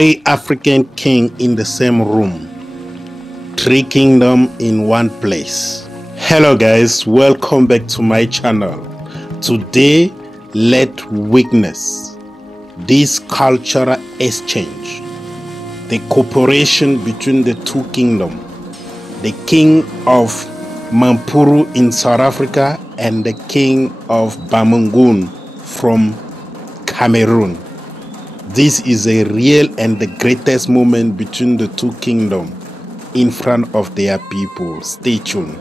3 African kings in the same room. 3 kingdoms in one place. Hello guys, welcome back to my channel. Today, let's witness this cultural exchange, the cooperation between the 2 kingdoms, the king of Mampuru in South Africa and the king of Bamungún from Cameroon. This is a real and the greatest moment between the 2 kingdoms in front of their people. Stay tuned.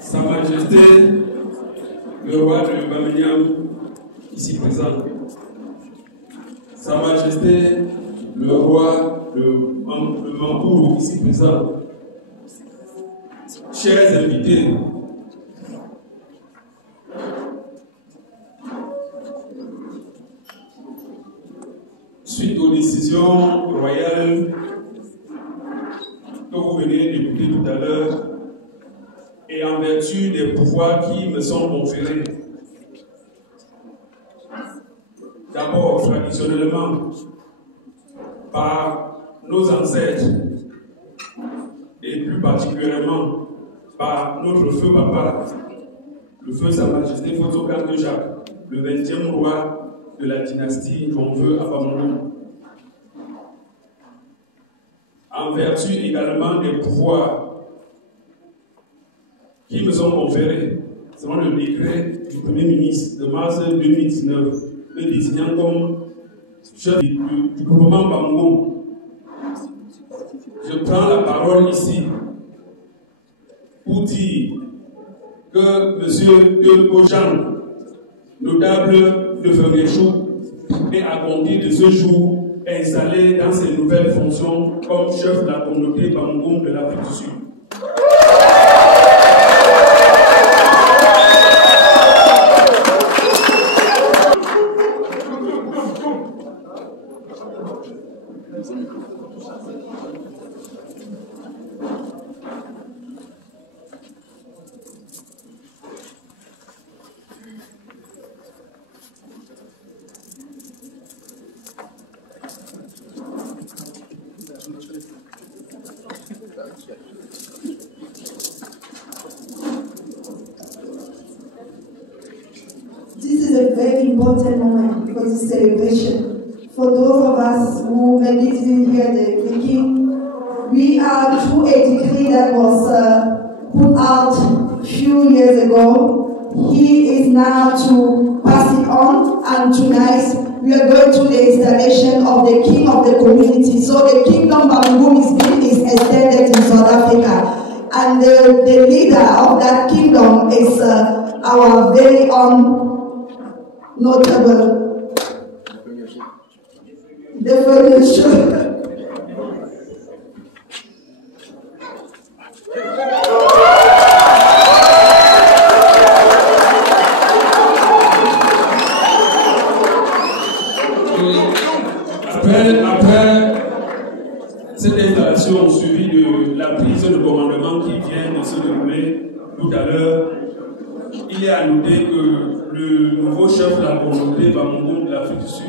Sa Majesté, le roi de Baminiam, ici présent. Sa Majesté, le roi de Mampuru, ici présent. Chers invités, suite aux décisions royales que vous venez d'écouter tout à l'heure, et en vertu des pouvoirs qui me sont conférés, d'abord traditionnellement par nos ancêtres et plus particulièrement par notre feu papa, le feu Sa Majesté Photo de Jacques, le 20e roi de la dynastie Gonveu à Bamungún. En vertu également des pouvoirs qui me sont conférés selon le décret du Premier ministre de mars 2019, me désignant comme chef du groupement Bamungún. Je prends la parole ici pour dire que M. Teungo Jean, notable de Ferguéchou, est à compter de ce jour installé dans ses nouvelles fonctions comme chef de la communauté Bamungún de l'Afrique du Sud. This is a very important moment because it's a celebration. For those of us who maybe didn't hear the king, we are through a decree that was put out a few years ago. He is now to pass it on, and tonight we are going to the installation of the king of the community. So the kingdom Bamungún is extended in South Africa, and the leader of that kingdom is our very own notable definition. Après cette installation suivie de la prise de commandement qui vient de se dérouler tout à l'heure, il est à noter que le nouveau chef de la communauté Bamungún de l'Afrique du Sud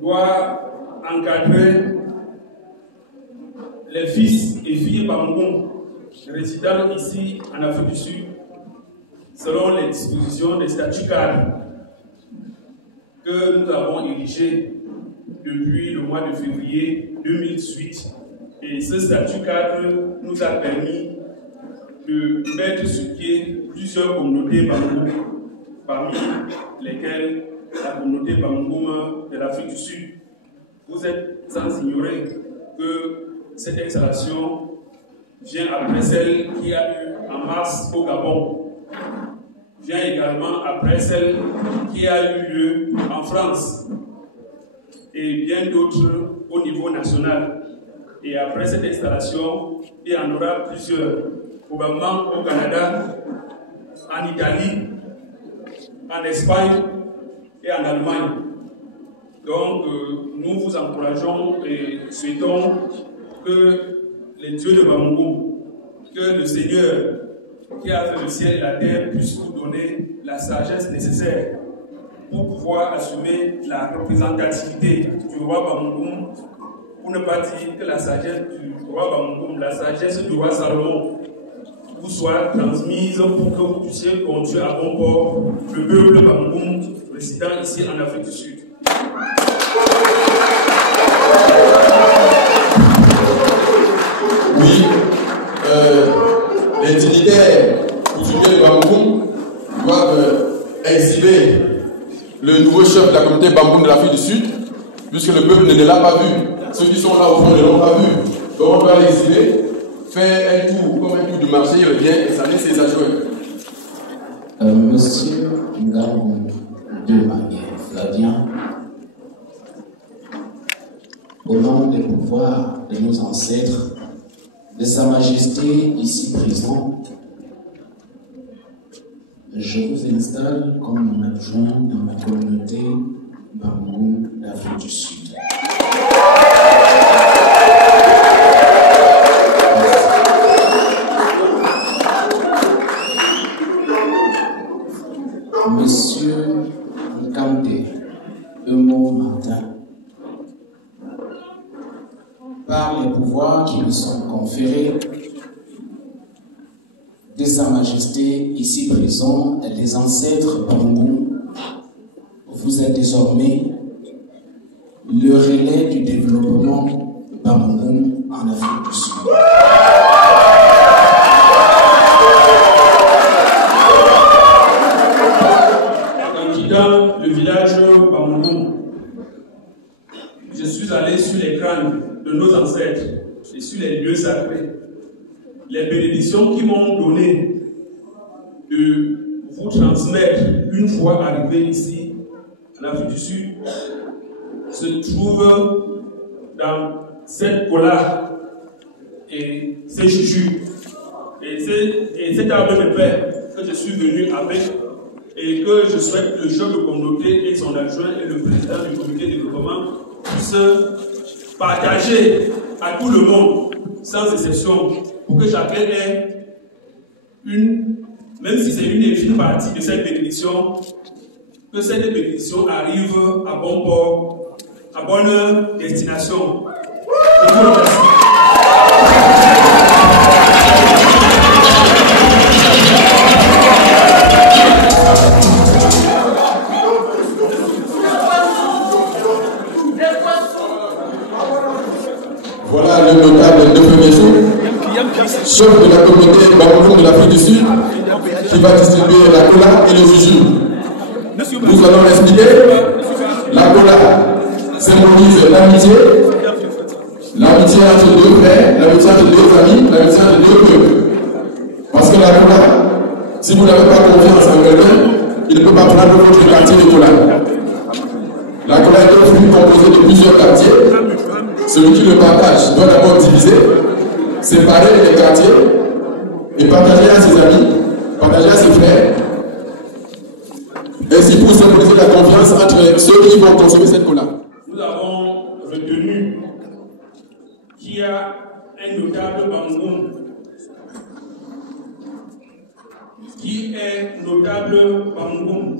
doit encadrer les fils et filles Bamungún résidant ici en Afrique du Sud selon les dispositions des statuts cadres que nous avons érigés depuis le mois de février 2018. Et ce statut cadre nous a permis de mettre sur pied plusieurs communautés Bamungún, parmi lesquelles la communauté Bamungún de l'Afrique du Sud. Vous êtes sans ignorer que cette installation vient après celle qui a eu en mars au Gabon, vient également après celle qui a eu lieu en France et bien d'autres au niveau national. Et après cette installation, il y en aura plusieurs, probablement au Canada, en Italie, en Espagne et en Allemagne. Donc, nous vous encourageons et souhaitons que les dieux de Bamungún, que le Seigneur qui a fait le ciel et la terre puisse vous donner la sagesse nécessaire pour pouvoir pouvoir assumer la représentativité du roi Bamoukoum, pour ne pas dire que la sagesse du roi Bamoukoum, la sagesse du roi Salomon, vous soit transmise pour que vous puissiez conduire à bon port le peuple Bamoukoum résident ici en Afrique du Sud. Oui, les dignitaires coutumiers de Bamoukoum doivent exhiber le nouveau chef de la communauté Bamoukoum de l'Afrique du Sud, puisque le peuple ne l'a pas vu. Ceux qui sont là au fond ne l'ont pas vu. Donc on doit l'exhiber, faire un tour, comme un tour du marché, il revient et saluer ses adjoints. Monsieur Ngabou de manière Flavien, au nom des pouvoirs de nos ancêtres, de Sa Majesté ici présent, je vous installe comme mon adjoint dans ma communauté Bamoukoum d'Afrique du Sud. Monsieur Nkamte Emo Martin, par les pouvoirs qui me sont conférés de Sa Majesté ici présent et des ancêtres Bamoukoum, vous êtes désormais le relais du développement Bamoukoum en Afrique du Sud. Dans le village Bamoukoum, je suis allé sur les crânes de nos ancêtres et sur les lieux sacrés. Les bénédictions qui m'ont donné de vous transmettre une fois arrivé ici en Afrique du Sud se trouvent dans cette cola et ces jujubes et cet arbre de paix que je suis venu avec et que je souhaite que le chef de communauté et son adjoint et le président du comité de développement puissent partager à tout le monde sans exception pour que chacun ait même si c'est une infime partie de cette bénédiction, que cette bénédiction arrive à bon port, à bonne destination. Je vous remercie. Voilà le notable de premier jour, chef de la communauté Bamoukoum de l'Afrique du Sud, qui va distribuer la cola et le jujube. Nous allons l'expliquer. La cola symbolise l'amitié entre deux frères, l'amitié entre deux amis, l'amitié entre deux peuples. Parce que la cola, si vous n'avez pas confiance en quelqu'un, il ne peut pas prendre votre quartier de cola. La cola est un fruit composé de plusieurs quartiers. Celui qui le partage doit d'abord diviser, séparer les quartiers et partager à ses amis, partager à ses frères. Ainsi pour symboliser la confiance entre ceux qui vont consommer cette cola. Nous avons retenu qu'il y a un notable Bamoukoum qui est notable Bamoukoum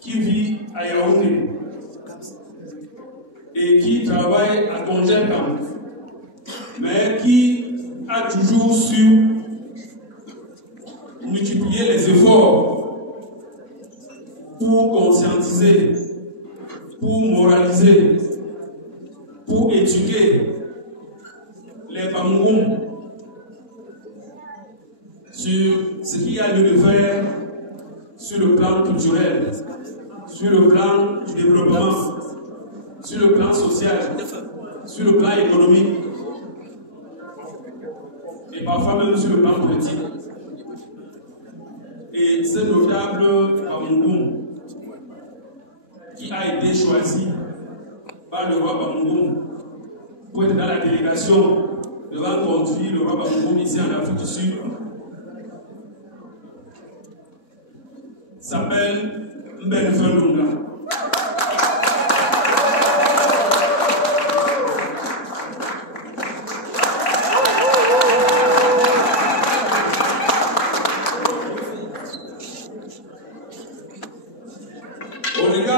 qui vit à Yaoundé et qui travaille à Tongerkamp, mais qui a toujours su multiplier les efforts pour conscientiser, pour moraliser, pour éduquer les Bamoukoum sur ce qu'il y a lieu de faire sur le plan culturel, sur le plan du développement, sur le plan social, sur le plan économique et parfois même sur le plan politique. Et ce notable Bamoukoum qui a été choisi par le roi Bamoukoum pour être dans la délégation devant conduire le roi Bamoukoum ici en Afrique du Sud s'appelle Mbenfendunga.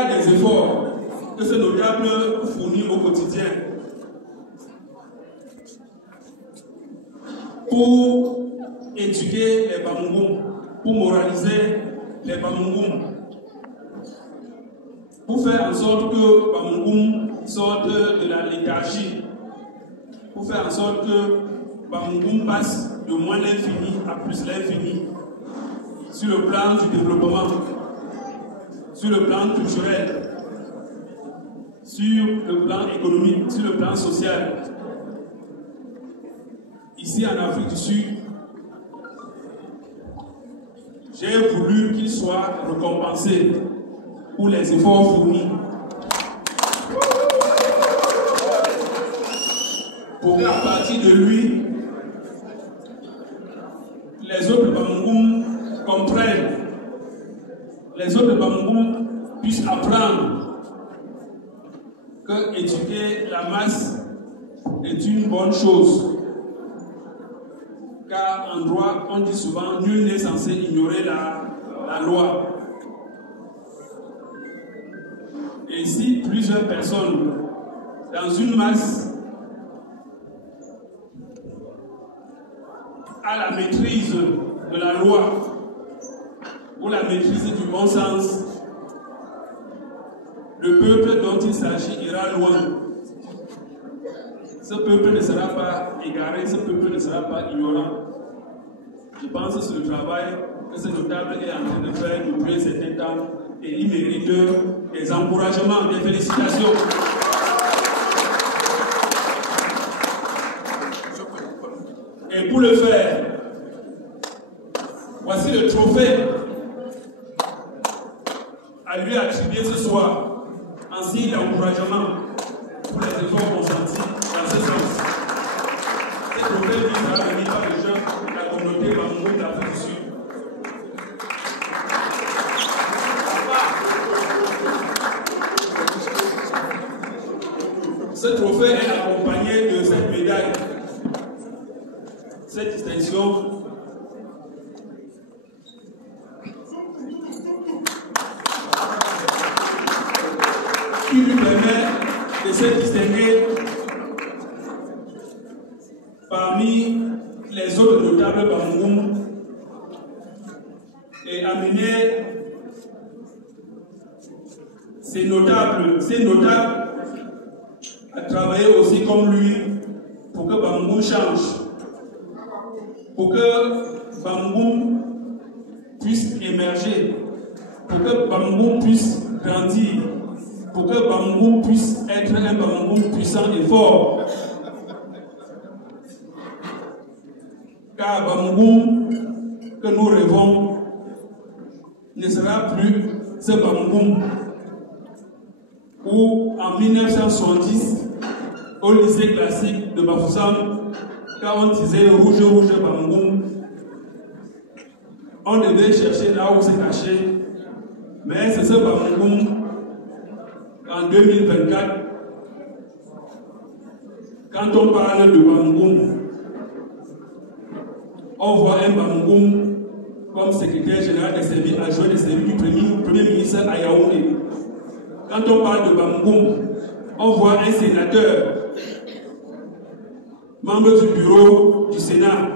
regard des efforts que ce notable fournit au quotidien pour éduquer les Bamougoum, pour moraliser les Bamougoum, pour faire en sorte que Bamougoum sorte de la léthargie, pour faire en sorte que Bamougoum passe de moins l'infini à plus l'infini, sur le plan du développement, sur le plan culturel, sur le plan économique, sur le plan social. Ici en Afrique du Sud, j'ai voulu qu'il soit récompensé pour les efforts fournis, pour qu'à partir de lui, les autres Bamougoum comprennent, les autres Bamougoum puissent apprendre que éduquer la masse est une bonne chose. Car en droit, on dit souvent, nul n'est censé ignorer la loi. Et si plusieurs personnes, dans une masse, à la maîtrise de la loi, ou la maîtrise du bon sens, le peuple dont il s'agit ira loin. Ce peuple ne sera pas égaré, ce peuple ne sera pas ignorant. Je pense que c'est le travail que ce notable est en train de faire depuis un certain temps et il mérite des encouragements, des félicitations. Et pour le faire, voici le trophée à lui attribuer ce soir en signe d'encouragement pour les efforts consentis dans ce sens. Ce trophée lui sera remis par les jeunes de la communauté Bamougoum d'Afrique du Sud. Ce trophée est accompagné de cette médaille, cette distinction qui lui permet de se distinguer parmi les autres notables Bamougoum et amener ces notables à travailler aussi comme lui pour que Bamougoum change, pour que Bamougoum puisse émerger, pour que Bamougoum puisse grandir, pour que Bamougoum puisse être un Bamougoum puissant et fort. Car Bamougoum que nous rêvons ne sera plus ce Bamougoum où en 1970, au lycée classique de Bafoussam, quand on disait rouge, rouge Bamougoum, on devait chercher là où c'est caché, mais c'est ce Bamougoum en 2024, quand on parle de Bamougoum, on voit un Bamougoum comme secrétaire général des services adjoint des services du premier ministre à Yaoundé. Quand on parle de Bamougoum, on voit un sénateur, membre du bureau du Sénat.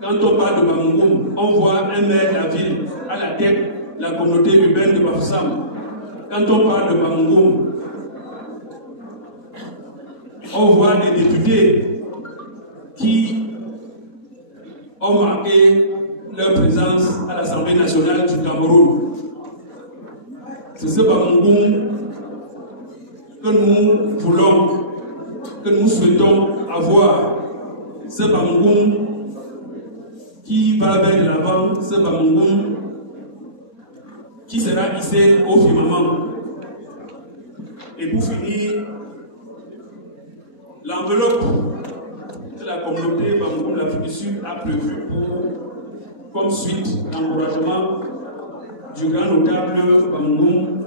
Quand on parle de Bamougoum, on voit un maire de la ville à la tête de la communauté urbaine de Bafoussam. Quand on parle de Bamougoum, on voit des députés qui ont marqué leur présence à l'Assemblée nationale du Cameroun. C'est ce Bamougoum que nous voulons, que nous souhaitons avoir. Ce Bamougoum qui va vers de l'avant, ce Bamougoum qui sera hissé au firmament. Et pour finir, l'enveloppe que la communauté Bamougoum de l'Afrique du Sud a prévue comme suite d'encouragement du grand notable Bamougoum,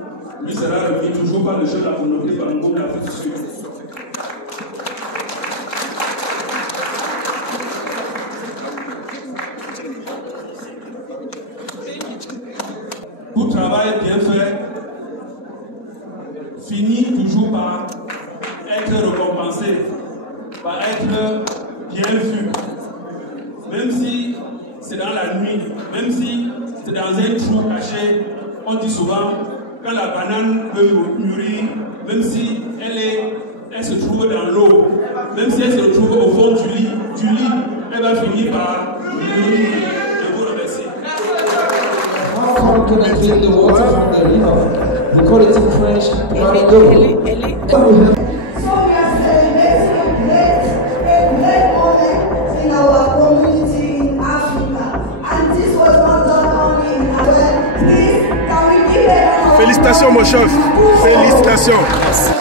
lui sera remis toujours par le chef de la communauté Bamougoum de l'Afrique du Sud. Pour travail bien fait, finit toujours par être récompensé, par être bien vu. Même si c'est dans la nuit, même si c'est dans un trou caché, on dit souvent, quand la banane veut mûrir, même si elle se trouve dans l'eau, même si elle se trouve au fond du lit, elle va finir par mûrir. Je vous remercie. How can I drink the water from the river? We call it in French, Marigo. So we are celebrating a great moment in our community in Africa. And this was not done only in Africa. Please, can we give it a Félicitations mon chef. Félicitations.